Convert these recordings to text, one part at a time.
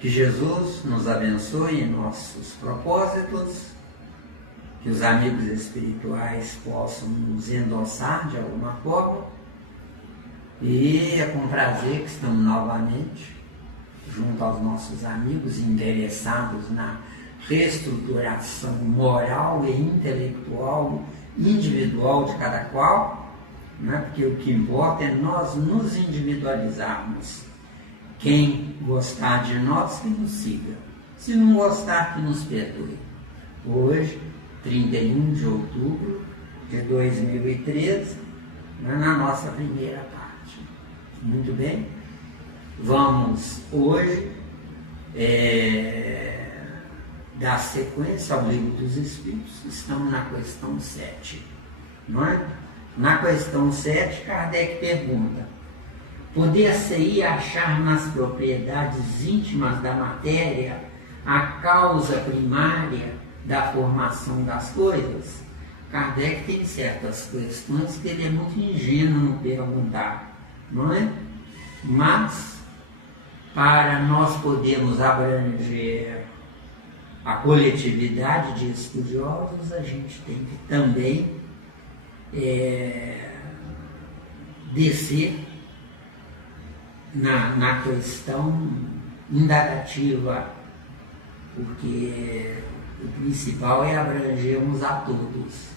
Que Jesus nos abençoe em nossos propósitos, que os amigos espirituais possam nos endossar de alguma forma, e é com prazer que estamos novamente junto aos nossos amigos interessados na reestruturação moral e intelectual individual de cada qual, né? Porque o que importa é nós nos individualizarmos. Quem gostar de nós, que nos siga. Se não gostar, que nos perdoe. Hoje, 31 de outubro de 2013, na nossa primeira parte. Muito bem? Vamos hoje dar sequência ao Livro dos Espíritos. Estamos na questão 7. Não é? Na questão 7, Kardec pergunta: poder-se-ia achar nas propriedades íntimas da matéria a causa primária da formação das coisas? Kardec tem certas questões que ele é muito ingênuo no perguntar, não é? Mas, para nós podermos abranger a coletividade de estudiosos, a gente tem que também descer na questão indagativa, porque o principal é abrangermos a todos.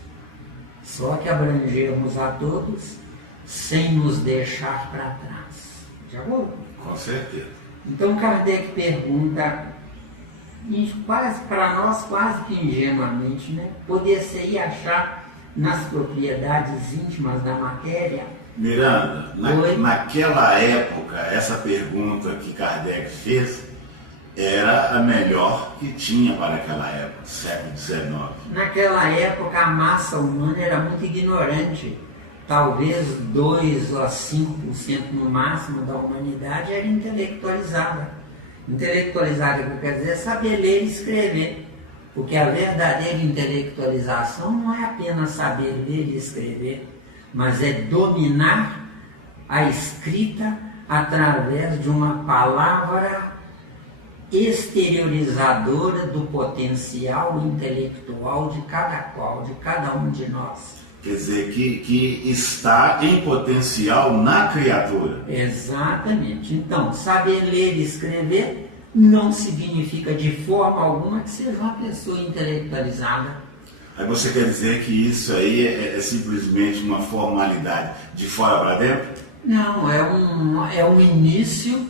Só que abrangermos a todos sem nos deixar para trás. De acordo? Com certeza. Então Kardec pergunta, para nós quase que ingenuamente, né? Poder-se-ia achar nas propriedades íntimas da matéria? Miranda, naquela época, essa pergunta que Kardec fez era a melhor que tinha para aquela época, século XIX. Naquela época a massa humana era muito ignorante. Talvez 2 a 5% no máximo da humanidade era intelectualizada. Intelectualizada, que quer dizer, saber ler e escrever. Porque a verdadeira intelectualização não é apenas saber ler e escrever, mas é dominar a escrita através de uma palavra exteriorizadora do potencial intelectual de cada qual, de cada um de nós. Quer dizer, que está em potencial na criatura. Exatamente. Então, saber ler e escrever não significa de forma alguma que seja uma pessoa intelectualizada. Aí você quer dizer que isso aí é simplesmente uma formalidade de fora para dentro? Não, é um início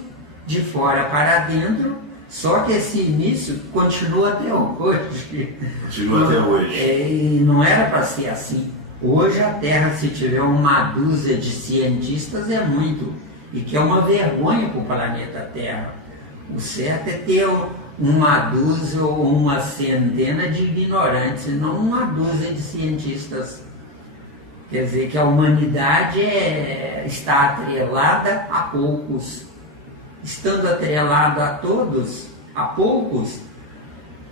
de fora para dentro, só que esse início continua até hoje. Continua até hoje. E não era para ser assim. Hoje a Terra, se tiver uma dúzia de cientistas, é muito. E que é uma vergonha para o planeta Terra. O certo é ter uma dúzia ou uma centena de ignorantes, e não uma dúzia de cientistas. Quer dizer que a humanidade está atrelada a poucos. Estando atrelado a todos, a poucos,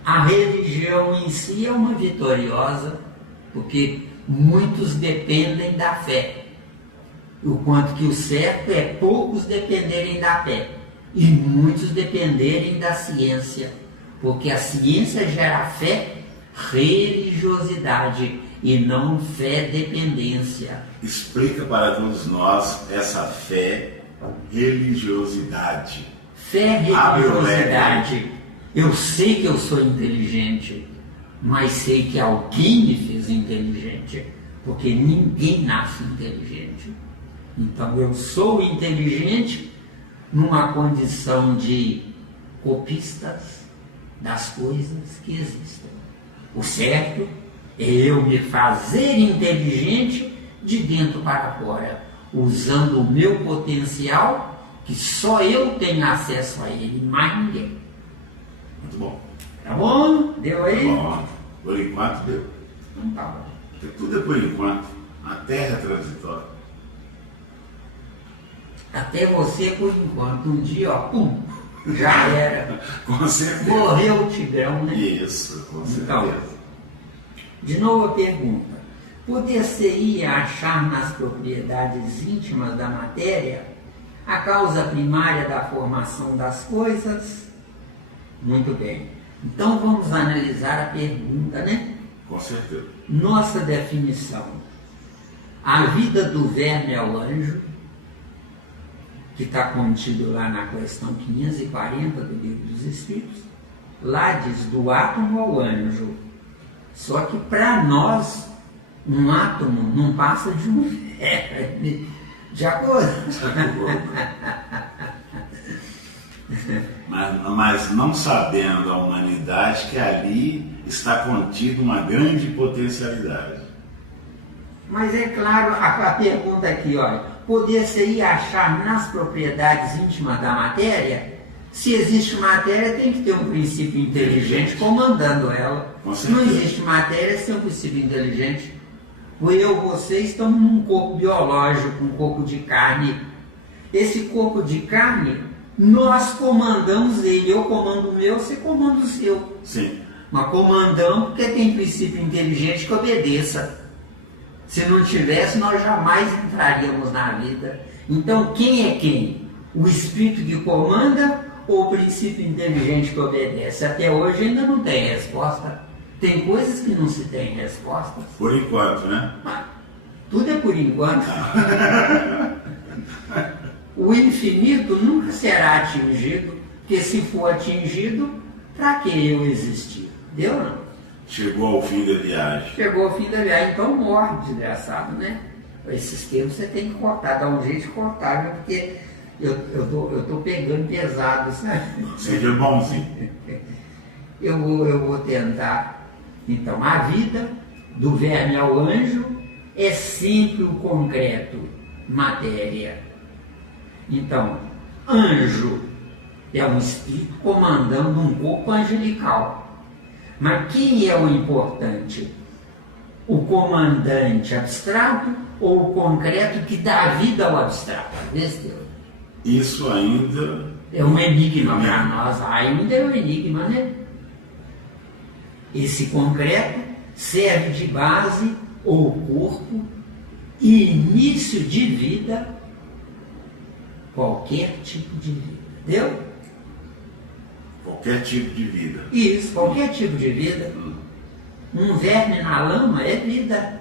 a religião em si é uma vitoriosa, porque muitos dependem da fé. O quanto que o certo é poucos dependerem da fé e muitos dependerem da ciência, porque a ciência gera fé, religiosidade e não fé dependência. Explica para todos nós essa fé, religiosidade. Fé, religiosidade. Eu sei que eu sou inteligente, mas sei que alguém me fez inteligente, porque ninguém nasce inteligente. Então eu sou inteligente numa condição de copistas das coisas que existem. O certo é eu me fazer inteligente de dentro para fora, usando o meu potencial, que só eu tenho acesso a ele, mais ninguém. Muito bom. Tá bom? Deu aí? Tá bom. Por enquanto deu. Então tá bom. Tudo é por enquanto. A Terra é transitória. Até você, por enquanto, um dia, ó, pum, já era. Com certeza. Morreu o Tigrão, né? Isso, com certeza. Então, de novo a pergunta: poder-se-ia achar nas propriedades íntimas da matéria a causa primária da formação das coisas? Muito bem. Então vamos analisar a pergunta, né? Com certeza. Nossa definição. A vida do verme ao anjo, que está contido lá na questão 540 do Livro dos Espíritos, lá diz do átomo ao anjo. Só que para nós, um átomo não passa de um verme. De acordo? Mas não sabendo a humanidade que ali está contida uma grande potencialidade. Mas é claro, a pergunta aqui, olha, poder-se ir achar nas propriedades íntimas da matéria? Se existe matéria, tem que ter um princípio inteligente comandando ela. Se não existe matéria sem um princípio inteligente, vocês estão num corpo biológico, um corpo de carne. Esse corpo de carne, nós comandamos ele. Eu comando o meu, você comanda o seu. Sim. Mas comandamos porque tem princípio inteligente que obedeça. Se não tivesse, nós jamais entraríamos na vida. Então, quem é quem? O espírito que comanda ou o princípio inteligente que obedece? Até hoje ainda não tem resposta. Tem coisas que não se tem respostas. Por enquanto, né? Mas tudo é por enquanto. O infinito nunca será atingido, porque se for atingido, para que eu existir? Deu não? Chegou ao fim da viagem. Chegou ao fim da viagem, então morre, desgraçado, né? Esses termos você tem que cortar, dá um jeito de cortar, né? Porque eu tô pegando pesado, sabe? Seja bonzinho. Eu vou tentar. Então, a vida do verme ao anjo é sempre o concreto, matéria. Então, anjo é um espírito comandando um corpo angelical. Mas quem é o importante? O comandante abstrato ou o concreto que dá vida ao abstrato? Isso ainda é um enigma para nós. Ainda é um enigma, né? Esse concreto serve de base ou corpo e início de vida, qualquer tipo de vida. Entendeu? Qualquer tipo de vida. Isso, qualquer tipo de vida. Um verme na lama é vida,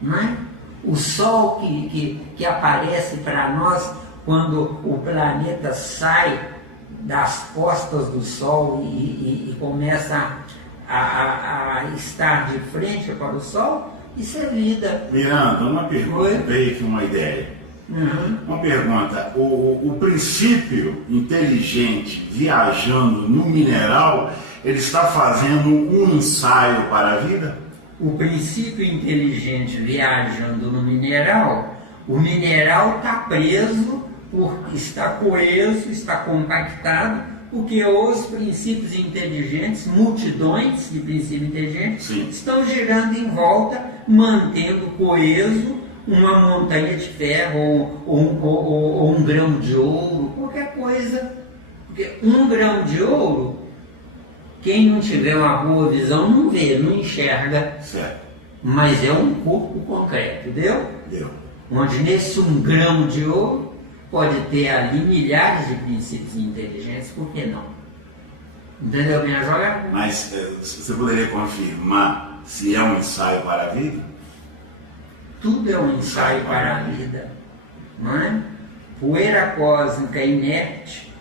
não é? O sol que aparece para nós quando o planeta sai das costas do sol e começa a estar de frente para o sol, isso é vida. Miranda, uma pergunta, veio aqui uma ideia. Uma pergunta, o princípio inteligente viajando no mineral, ele está fazendo um ensaio para a vida? O princípio inteligente viajando no mineral, o mineral está preso, está coeso, está compactado, porque os princípios inteligentes, multidões de princípios inteligentes, sim, estão girando em volta, mantendo coeso uma montanha de ferro ou um grão de ouro, qualquer coisa. Porque um grão de ouro, quem não tiver uma boa visão não vê, não enxerga. Certo. Mas é um corpo concreto, deu? Deu. Onde nesse um grão de ouro pode ter ali milhares de princípios inteligentes, por que não? Entendeu minha jogada? Mas você poderia confirmar se é um ensaio para a vida? Tudo é um ensaio para a vida, não é? Poeira cósmica inerte,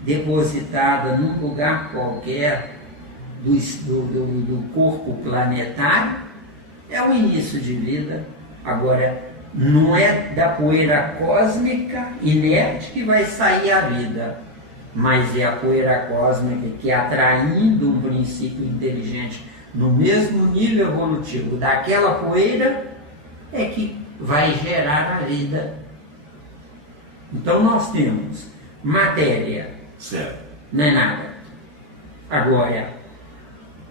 depositada num lugar qualquer do corpo planetário, é o início de vida. Agora, não é da poeira cósmica inerte que vai sair a vida, mas é a poeira cósmica que, atraindo um princípio inteligente no mesmo nível evolutivo daquela poeira, é que vai gerar a vida. Então nós temos matéria, certo, não é nada. Agora,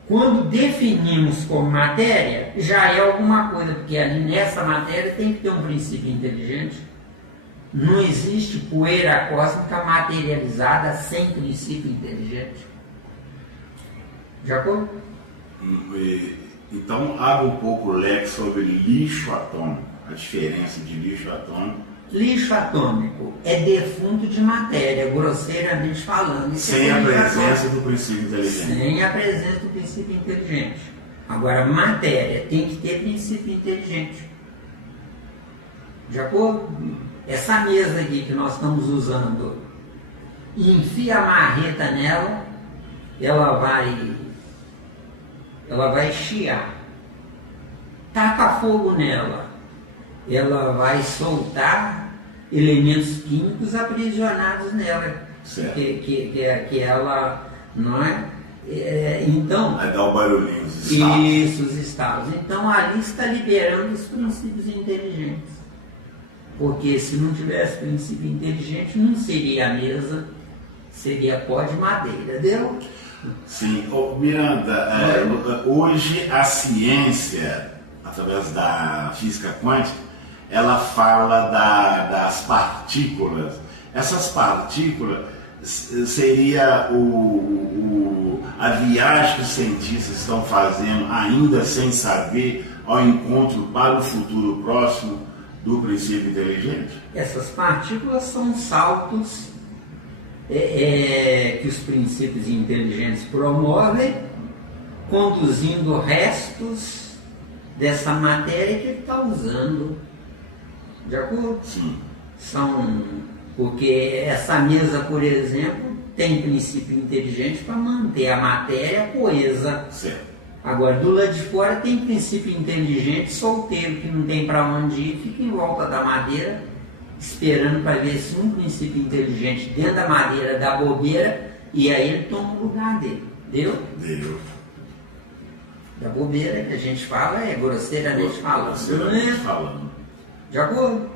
quando definimos como matéria, já é alguma coisa, porque ali nessa matéria tem que ter um princípio inteligente. Não existe poeira cósmica materializada sem princípio inteligente. De acordo? Então, abre um pouco o leque sobre lixo atômico, a diferença de lixo atômico Lixo atômico é defunto de matéria, grosseiramente falando. Sem a presença do princípio inteligente. Sem a presença do princípio inteligente. Agora, matéria tem que ter princípio inteligente. De acordo? Essa mesa aqui que nós estamos usando, enfia a marreta nela, ela vai chiar. Taca fogo nela, ela vai soltar elementos químicos aprisionados nela, que ela, não é? Então, vai dar o barulhinho, os estalos. Isso, os estalos. Então ali está liberando os princípios inteligentes. Porque se não tivesse princípio inteligente, não seria a mesa, seria pó de madeira, deu? Sim. Miranda, hoje a ciência, através da física quântica, ela fala das partículas. Essas partículas seria a viagem que os cientistas estão fazendo, ainda sem saber, ao encontro para o futuro próximo do princípio inteligente? Essas partículas são saltos que os princípios inteligentes promovem, conduzindo restos dessa matéria que ele está usando. De acordo? Sim. Porque essa mesa, por exemplo, tem princípio inteligente para manter a matéria coesa. Certo. Agora, do lado de fora tem princípio inteligente solteiro, que não tem para onde ir, fica em volta da madeira, esperando para ver se um princípio inteligente dentro da madeira dá bobeira, e aí ele toma o lugar dele. Deu? Deu. Da bobeira que a gente fala é grosseiramente falando. Grosseiramente falando. De acordo?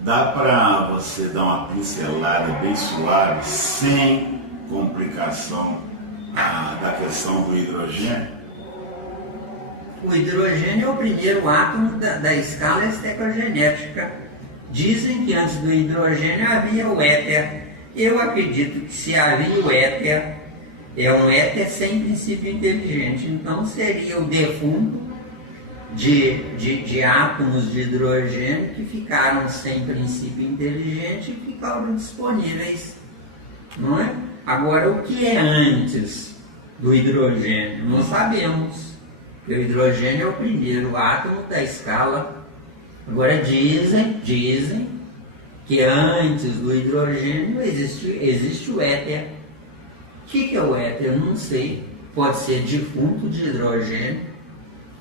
Dá para você dar uma pincelada bem suave, sem complicação, da questão do hidrogênio? O hidrogênio é o primeiro átomo da escala estequiogenética. Dizem que antes do hidrogênio havia o éter. Eu acredito que se havia o éter, é um éter sem princípio inteligente. Então seria o defunto de átomos de hidrogênio que ficaram sem princípio inteligente e ficaram disponíveis, não é? Agora, o que é antes do hidrogênio? Não sabemos, porque o hidrogênio é o primeiro átomo da escala. Agora dizem que antes do hidrogênio existe o éter. O que é o éter? Eu não sei. Pode ser defunto de hidrogênio,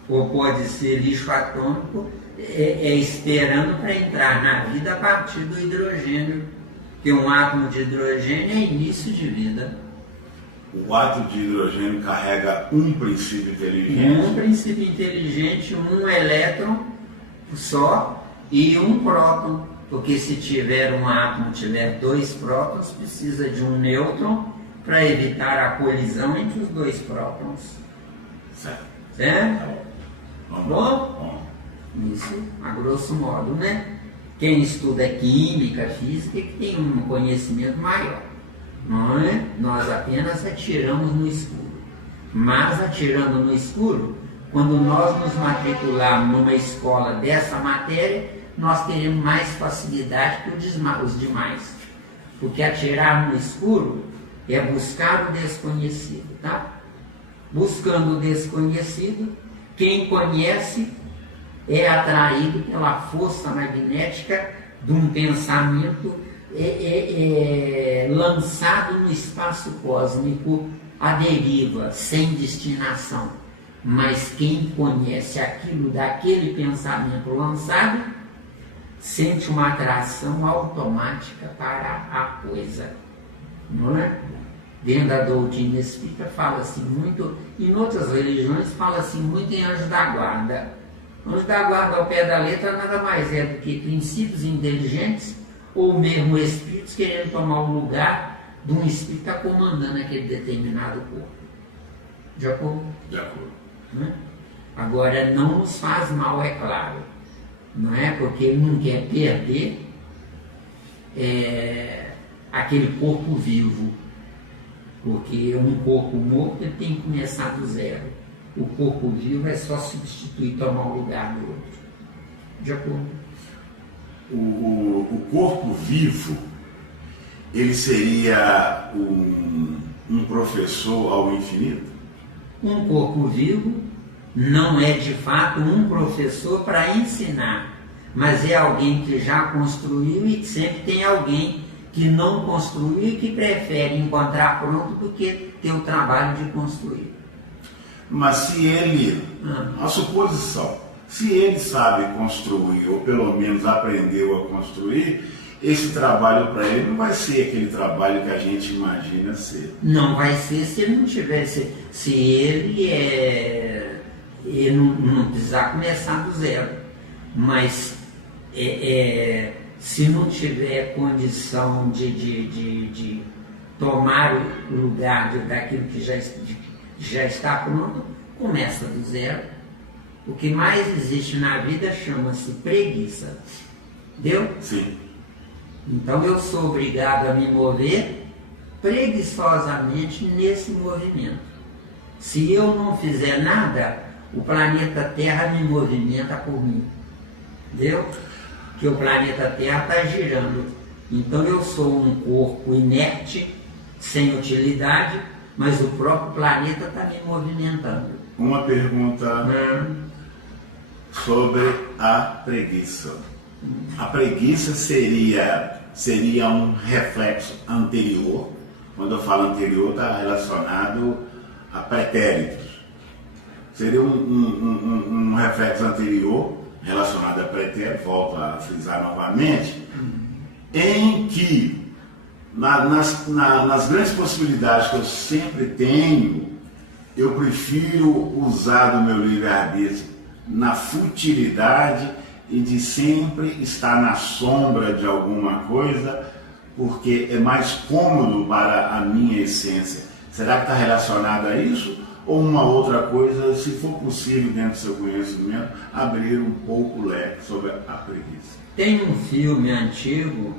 ou pode ser lixo atômico, esperando para entrar na vida a partir do hidrogênio, que um átomo de hidrogênio é início de vida. O átomo de hidrogênio carrega um princípio inteligente? Um princípio inteligente, um elétron só e um próton, porque se tiver um átomo, tiver dois prótons, precisa de um nêutron para evitar a colisão entre os dois prótons. Certo. Certo? Bom? Isso, a grosso modo, né? Quem estuda química, física, é que tem um conhecimento maior. Não é? Nós apenas atiramos no escuro. Mas atirando no escuro, quando nós nos matricularmos numa escola dessa matéria, nós teremos mais facilidade que os demais. Porque atirar no escuro é buscar o desconhecido, tá? Buscando o desconhecido, quem conhece é atraído pela força magnética de um pensamento lançado no espaço cósmico à deriva, sem destinação. Mas quem conhece aquilo daquele pensamento lançado, sente uma atração automática para a coisa. Não é? Dentro da doutrina espírita fala-se muito, em outras religiões fala-se muito em anjo da guarda. Anjo da guarda ao pé da letra nada mais é do que princípios inteligentes ou mesmo espíritos querendo tomar o lugar de um espírito que está comandando aquele determinado corpo. De acordo? De acordo. Né? Agora, não nos faz mal, é claro. Não é? Porque ele não quer perder aquele corpo vivo. Porque um corpo morto ele tem que começar do zero. O corpo vivo é só substituir, tomar o lugar do outro. De acordo? o corpo vivo, ele seria um professor ao infinito? Um corpo vivo não é de fato um professor para ensinar, mas é alguém que já construiu, e sempre tem alguém que não construiu e que prefere encontrar pronto do que ter o trabalho de construir. Mas se ele, a suposição, se ele sabe construir, ou pelo menos aprendeu a construir, esse trabalho para ele não vai ser aquele trabalho que a gente imagina ser. Não vai ser se ele não tivesse, se ele não precisar começar do zero. Mas se não tiver condição de tomar o lugar daquilo que já está pronto, começa do zero. O que mais existe na vida chama-se preguiça. Deu? Sim. Então eu sou obrigado a me mover preguiçosamente nesse movimento. Se eu não fizer nada, o planeta Terra me movimenta por mim. Entendeu? Que o planeta Terra está girando. Então eu sou um corpo inerte, sem utilidade, mas o próprio planeta está me movimentando. Uma pergunta sobre a preguiça. A preguiça seria um reflexo anterior. Quando eu falo anterior, está relacionado a pretéritos. Seria um reflexo anterior relacionado a pretérito, volto a frisar novamente, em que nas grandes possibilidades que eu sempre tenho, eu prefiro usar do meu livre-arbítrio na futilidade e de sempre estar na sombra de alguma coisa, porque é mais cômodo para a minha essência. Será que está relacionado a isso? Ou uma outra coisa, se for possível, dentro do seu conhecimento, abrir um pouco o leque sobre a preguiça? Tem um filme antigo,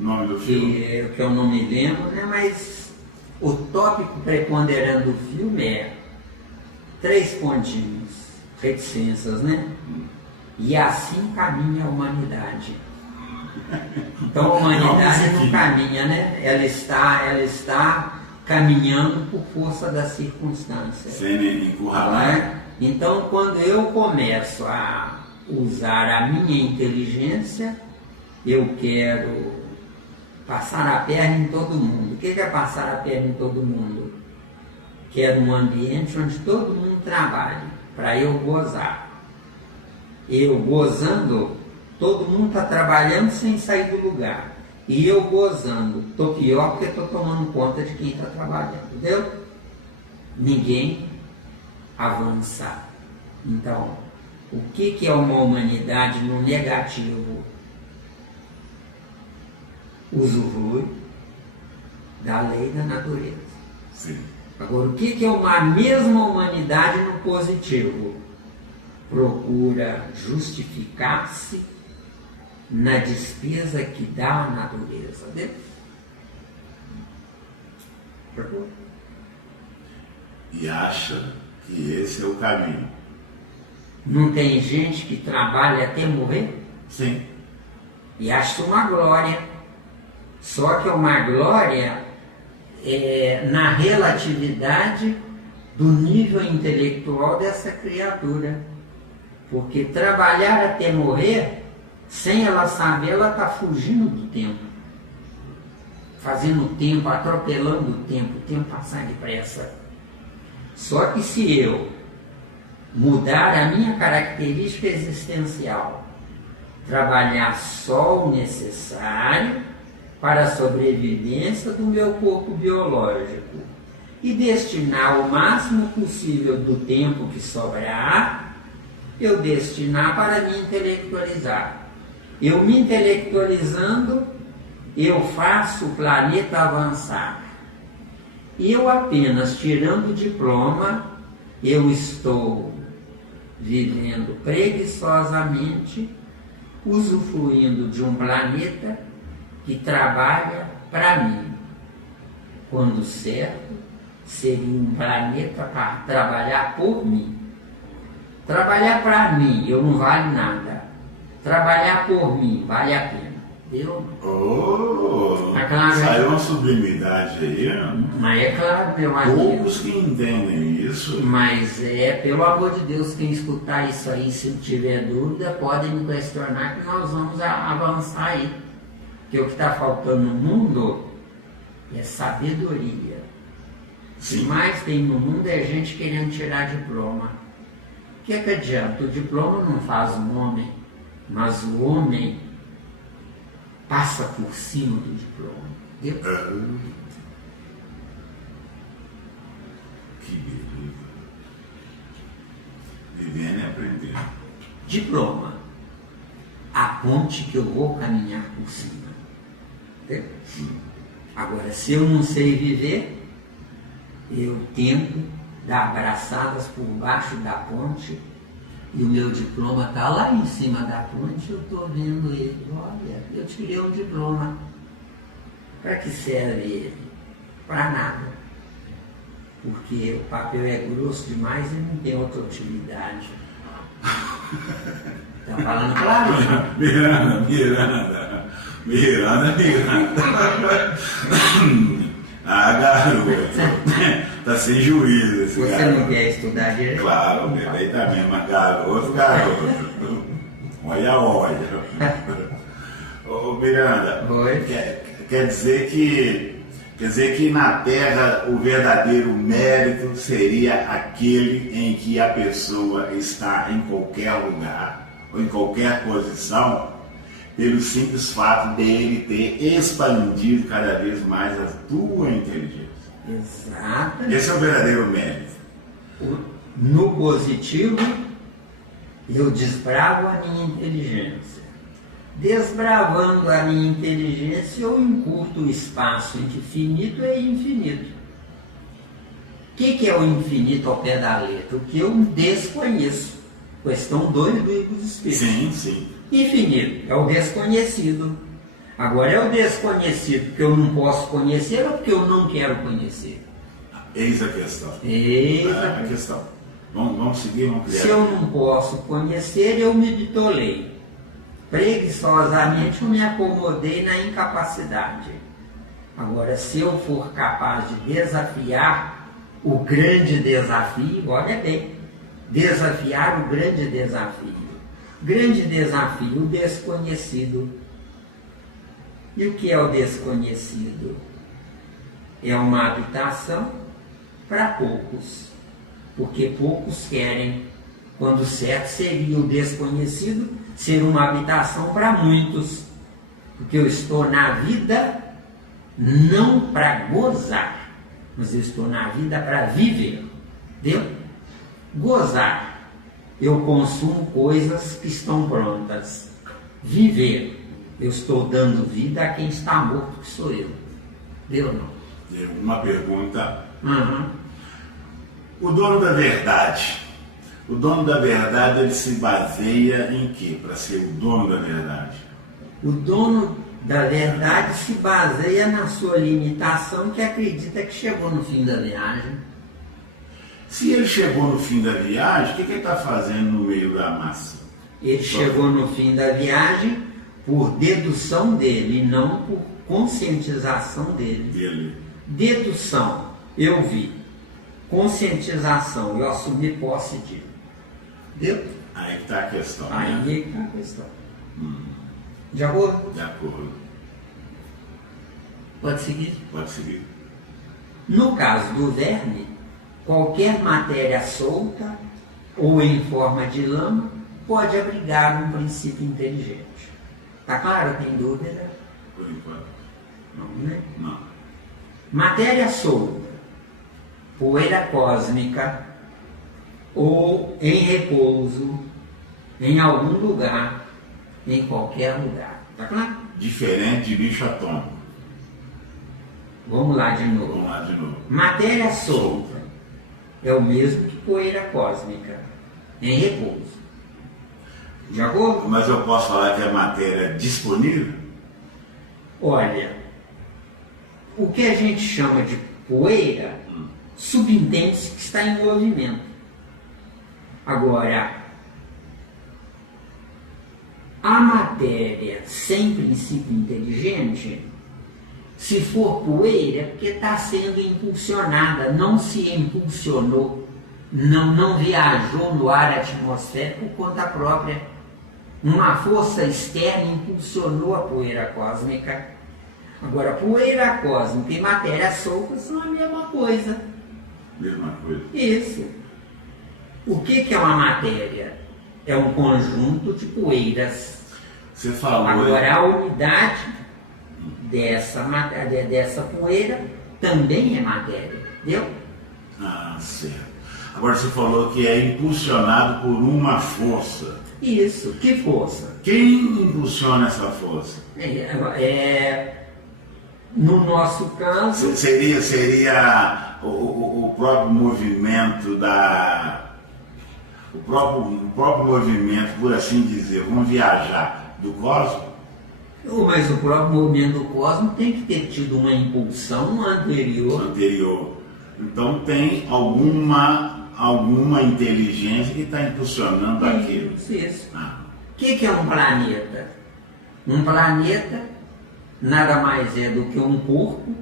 O nome do filme? que eu não me lembro, né? Mas o tópico preponderante do filme é 3 pontinhos, reticências, né? E assim caminha a humanidade. Então a humanidade não caminha, né? Ela está caminhando por força das circunstâncias. Sendo encurralado. Então quando eu começo a usar a minha inteligência, eu quero passar a perna em todo mundo. O que é passar a perna em todo mundo? Quero um ambiente onde todo mundo trabalhe, para eu gozar. Eu gozando, todo mundo está trabalhando sem sair do lugar. E eu gozando, estou pior porque estou tomando conta de quem está trabalhando, entendeu? Ninguém avança. Então, o que é uma humanidade no negativo? Usufrui da lei da natureza. Sim. Agora, o que é uma mesma humanidade no positivo? Procura justificar-se na despesa que dá a natureza. E acha que esse é o caminho. Não tem gente que trabalha até morrer? Sim. E acha uma glória. Só que é uma glória na relatividade do nível intelectual dessa criatura. Porque trabalhar até morrer, sem ela saber, ela está fugindo do tempo. Fazendo o tempo, atropelando o tempo passar depressa. Só que se eu mudar a minha característica existencial, trabalhar só o necessário para a sobrevivência do meu corpo biológico e destinar o máximo possível do tempo que sobrar, eu destinar para me intelectualizar. Eu me intelectualizando, eu faço o planeta avançar. E eu apenas tirando o diploma, eu estou vivendo preguiçosamente, usufruindo de um planeta que trabalha para mim. Quando certo, seria um planeta para trabalhar por mim. Trabalhar para mim, eu não valho nada. trabalhar por mim vale a pena. Eu? Tá claro, saiu uma sublimidade aí. Mas é claro, meu amigo. Poucos que entendem isso. Mas pelo amor de Deus, quem escutar isso aí, se tiver dúvida, pode me questionar que nós vamos avançar aí. Porque o que está faltando no mundo é sabedoria. O que mais tem no mundo é gente querendo tirar diploma. O que adianta? O diploma não faz um homem, mas o homem passa por cima do diploma. Que beleza. Vivendo e aprendendo. Diploma. A ponte que eu vou caminhar por cima. Agora, se eu não sei viver, eu tento dar abraçadas por baixo da ponte e o meu diploma está lá em cima da ponte, eu estou vendo ele. Olha, eu tirei um diploma. Para que serve ele? Para nada. Porque o papel é grosso demais e não tem outra utilidade. Está falando claro? Miranda. Ah, garoto. Tá sem juízo esse Você garoto. não quer estudar direito? Claro, perfeitamente, mas garoto. Olha. Ô Miranda, Oi? quer dizer que na Terra o verdadeiro mérito seria aquele em que a pessoa está em qualquer lugar ou em qualquer posição, pelo simples fato dele ter expandido cada vez mais a tua inteligência. Exato. Esse é o verdadeiro mérito. No positivo, eu desbravo a minha inteligência. Desbravando a minha inteligência, eu encurto o espaço entre finito e infinito. O que é o infinito ao pé da letra? O que eu desconheço. Questão 2 do Livro dos Espíritos. Sim. Infinito é o desconhecido. Agora, é o desconhecido que eu não posso conhecer ou porque eu não quero conhecer? Eis a questão. Eis a questão. Vamos seguir, vamos criar. Se eu não posso conhecer, eu me bitolei. Preguiçosamente eu me acomodei na incapacidade. Agora, se eu for capaz de desafiar o grande desafio, olha bem, desafiar o grande desafio. Grande desafio, o desconhecido. E o que é o desconhecido? É uma habitação para poucos, porque poucos querem, quando certo seria o desconhecido ser uma habitação para muitos, porque eu estou na vida não para gozar, mas eu estou na vida para viver, entendeu? Gozar, eu consumo coisas que estão prontas. Viver, eu estou dando vida a quem está morto, que sou eu. Deu não? Uma pergunta. O dono da verdade. O dono da verdade, ele se baseia em quê para ser o dono da verdade? O dono da verdade se baseia na sua limitação, que acredita que chegou no fim da viagem. Se ele chegou no fim da viagem, o que ele está fazendo no meio da massa? Ele chegou no fim da viagem por dedução dele, e não por conscientização dele. Dedução, eu vi. Conscientização, eu assumi posse de. Entendeu? Aí está a questão. Aí está a questão. De acordo? De acordo. Pode seguir? Pode seguir. No caso do verme, qualquer matéria solta ou em forma de lama pode abrigar um princípio inteligente. Tá claro? Tem dúvida? Por enquanto. Não, né? Não. Matéria solta, poeira cósmica ou em repouso, em algum lugar, em qualquer lugar. Tá claro? Diferente de bicho atômico. Vamos lá de novo. Vamos lá de novo. Matéria solta é o mesmo que poeira cósmica, em repouso. De acordo? Mas eu posso falar que é matéria disponível? Olha, o que a gente chama de poeira, subentende-se que está em movimento. Agora, A matéria sem princípio inteligente, se for poeira, é porque está sendo impulsionada, não se impulsionou, não viajou no ar atmosférico por conta própria. Uma força externa impulsionou a poeira cósmica. Agora, poeira cósmica e matéria solta são a mesma coisa. Mesma coisa. Isso. O que é uma matéria? É um conjunto de poeiras. Você falou. Agora, a unidade dessa poeira também é matéria, entendeu? Ah, certo. Agora você falou que é impulsionado por uma força. Isso, que força? Quem impulsiona essa força? No nosso caso... Seria o próprio movimento o próprio movimento, por assim dizer, vamos viajar, do cosmos? Mas o próprio movimento do cosmos tem que ter tido uma impulsão anterior. Então tem alguma inteligência que está impulsionando aquilo. Isso. O que é um planeta? Um planeta nada mais é do que um corpo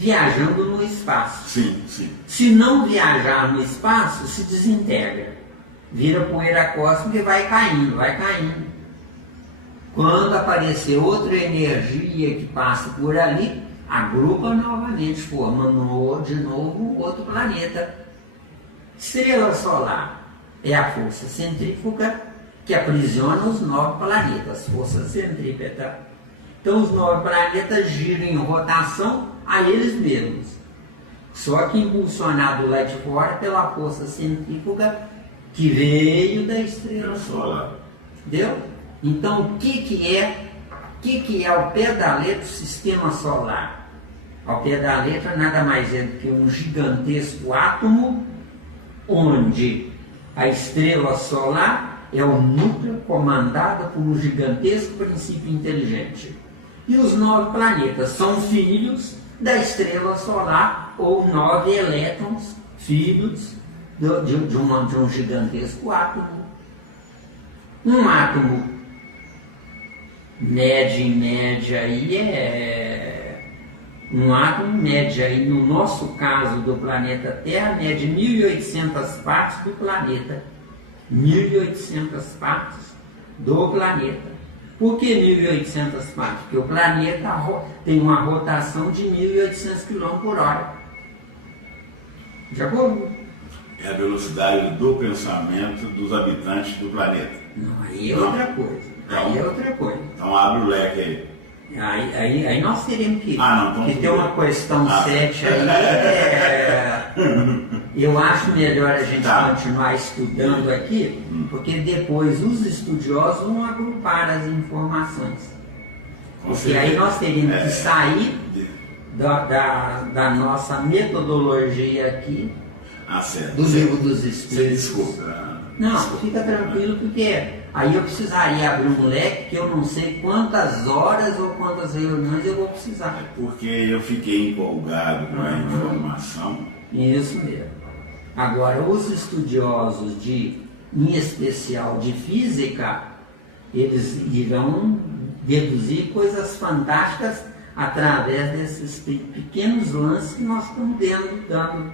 viajando no espaço. Sim, sim. Se não viajar no espaço, se desintegra. Vira poeira cósmica e vai caindo. Quando aparecer outra energia que passa por ali, agrupa novamente, formando de novo outro planeta. Estrela solar é a força centrífuga que aprisiona os 9 planetas, força centrípeta. Então os 9 planetas giram em rotação a eles mesmos, só que impulsionado lá de fora pela força centrífuga que veio da estrela solar. Entendeu? Então o que é ao pé da letra o sistema solar? Ao pé da letra nada mais é do que um gigantesco átomo onde a estrela solar é o núcleo comandado por um gigantesco princípio inteligente. E os 9 planetas são filhos da estrela solar, ou 9 elétrons, filhos de um gigantesco átomo. Um átomo em média aí um átomo mede aí, no nosso caso do planeta Terra, mede 1.800 partes do planeta. 1.800 partes do planeta. Por que 1.800 partes? Porque o planeta tem uma rotação de 1.800 km por hora. De acordo? É a velocidade do pensamento dos habitantes do planeta. Não, aí é outra coisa. Aí é outra coisa. Então abre o leque aí. Aí nós teremos que ter bem. uma questão 7 aí. Eu acho melhor a gente continuar estudando aqui, porque depois os estudiosos vão agrupar as informações. Porque aí nós teríamos que sair da nossa metodologia aqui, do livro dos Espíritos. Desculpa. Não, fica tranquilo, porque aí eu precisaria abrir um leque que eu não sei quantas horas ou quantas reuniões eu vou precisar. Porque eu fiquei empolgado com a informação. Isso mesmo. Agora, os estudiosos em especial de física, eles irão deduzir coisas fantásticas através desses pequenos lances que nós estamos dando.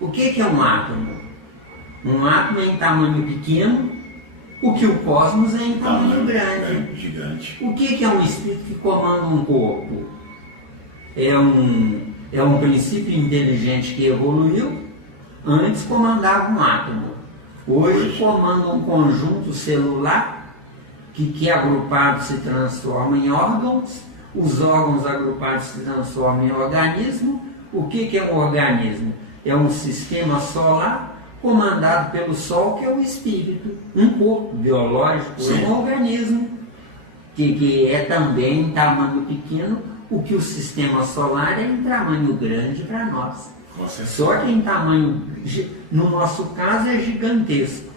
O que é um átomo? Um átomo é em tamanho pequeno, o que o cosmos é em tamanho grande. Gigante. O que é um espírito que comanda um corpo? É um princípio inteligente que evoluiu. Antes comandava um átomo. Hoje comanda um conjunto celular que agrupado se transforma em órgãos. Os órgãos agrupados se transformam em organismo. O que é um organismo? É um sistema solar comandado pelo Sol, que é o espírito. Um corpo biológico, é um organismo que é também em tamanho pequeno, o que o sistema solar é em tamanho grande para nós. Só que em tamanho, no nosso caso, é gigantesco.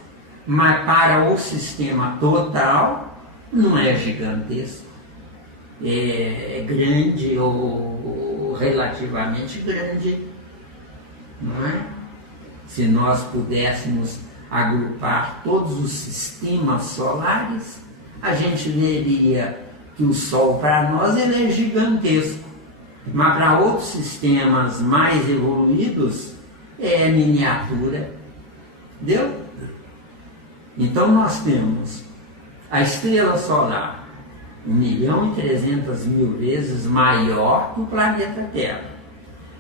Mas para o sistema total, não é gigantesco. É grande ou relativamente grande. Não é? Se nós pudéssemos agrupar todos os sistemas solares, a gente veria que o Sol para nós ele é gigantesco, mas para outros sistemas mais evoluídos é miniatura. Entendeu? Então nós temos a estrela solar 1.300.000 vezes maior que o planeta Terra.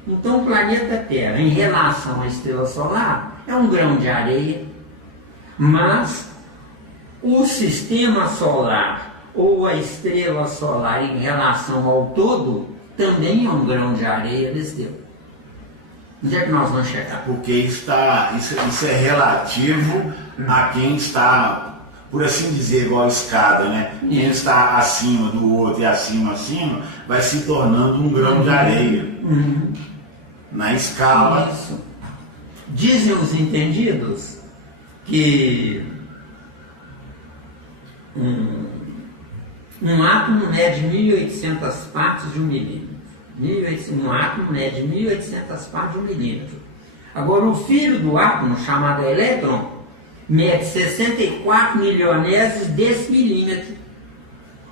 Então o planeta Terra, em relação à estrela solar, é um grão de areia, mas o sistema solar ou a estrela solar em relação ao todo também é um grão de areia desse tempo. Onde é que nós vamos chegar? Porque isso é relativo a quem está, por assim dizer, igual a escada, né? Quem está acima do outro e acima, vai se tornando um grão de areia. Na escala. Isso. Dizem os entendidos que um átomo mede 1.800 partes de um milímetro. Um átomo mede 1.800 partes de um milímetro. Agora, o filho do átomo, chamado elétron, mede 64 milionésios desse milímetro.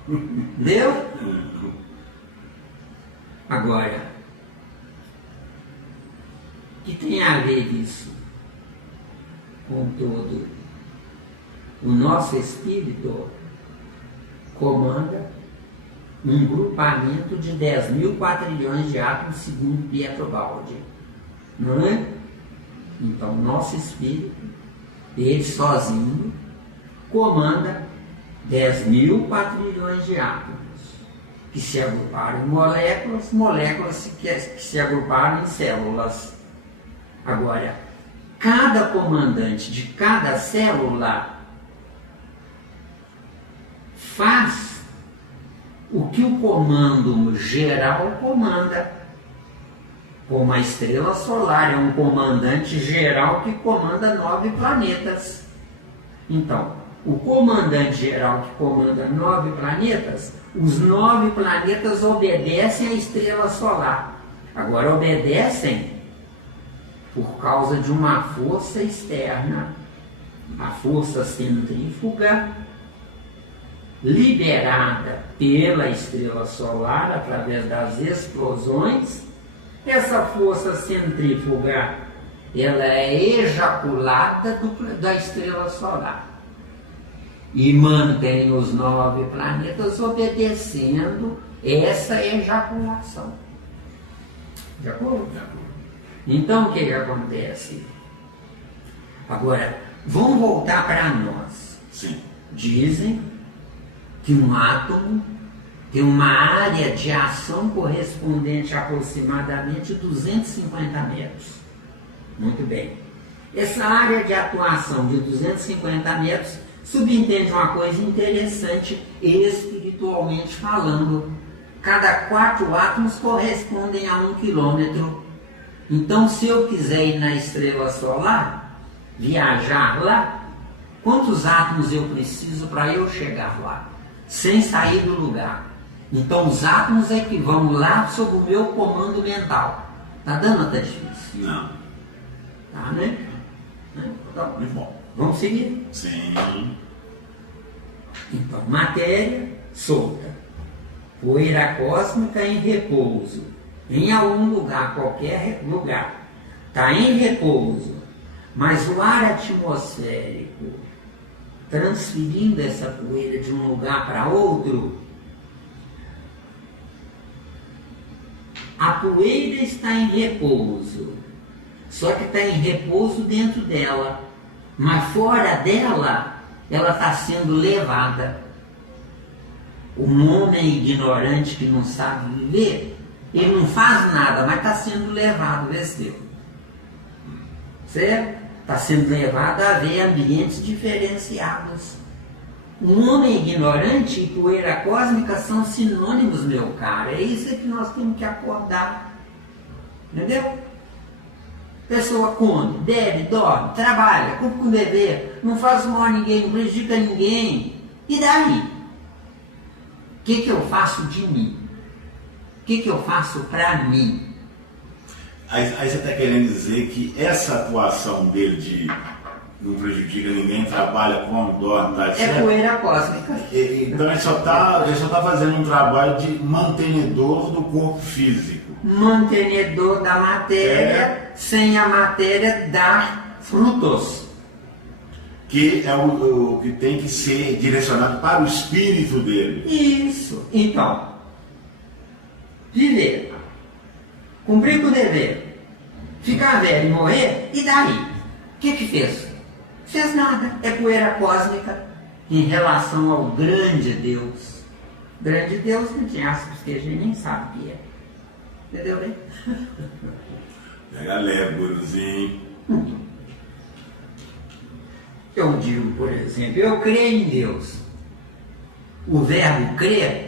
Entendeu? Agora, o que tem a ver isso com todo? O nosso espírito comanda um grupamento de 10.000 quatrilhões de átomos, segundo Pietro Baldi. Não é? Então, nosso espírito, ele sozinho, comanda 10.000 quatrilhões de átomos, que se agruparam em moléculas que se agruparam em células. Agora, cada comandante de cada célula faz o que o comando geral comanda. Como a estrela solar é um comandante geral que comanda 9 planetas. Então, o comandante geral que comanda 9 planetas, os 9 planetas obedecem à estrela solar. Agora, obedecem por causa de uma força externa, a força centrífuga, liberada pela estrela solar através das explosões. Essa força centrífuga, ela é ejaculada da estrela solar e mantém os 9 planetas obedecendo essa ejaculação. De acordo? Então, o que acontece? Agora, vamos voltar para nós. Sim. Dizem que um átomo tem uma área de ação correspondente a aproximadamente 250 metros. Muito bem. Essa área de atuação de 250 metros subentende uma coisa interessante espiritualmente falando. Cada 4 átomos correspondem a 1 quilômetro. Então, se eu quiser ir na estrela solar, viajar lá, quantos átomos eu preciso para eu chegar lá, sem sair do lugar? Então, os átomos é que vão lá sob o meu comando mental. Tá dando até difícil? Não. Tá, né? Então, Muito bom. vamos seguir? Sim. Então, matéria solta, poeira cósmica em repouso, em algum lugar, qualquer lugar, está em repouso, mas o ar atmosférico, transferindo essa poeira de um lugar para outro, a poeira está em repouso, só que está em repouso dentro dela, mas fora dela, ela está sendo levada. Um homem ignorante que não sabe viver, ele não faz nada, mas está sendo levado, venceu. Certo? Está sendo levado a ver ambientes diferenciados. Um homem ignorante e poeira cósmica são sinônimos, meu caro. É isso que nós temos que acordar. Entendeu? Pessoa come, bebe, dorme, trabalha, cumpre com o dever, não faz mal a ninguém, não prejudica ninguém. E daí? O que eu faço de mim? O que eu faço para mim? Aí você está querendo dizer que essa atuação dele de não prejudica ninguém, trabalha, come, dorme, tá certo? É poeira cósmica. Então ele só tá fazendo um trabalho de mantenedor do corpo físico. Mantenedor da matéria, sem a matéria dar frutos. Que é o que tem que ser direcionado para o espírito dele. Isso. Então, viver, cumprir com o dever, ficar velho e morrer, e daí? O que fez? Fez nada. É poeira cósmica em relação ao grande Deus. Grande Deus não tinha aspas que a gente nem sabe o que é. Entendeu bem? Pega leve, guruzinho. Eu digo, por exemplo, eu creio em Deus. O verbo crer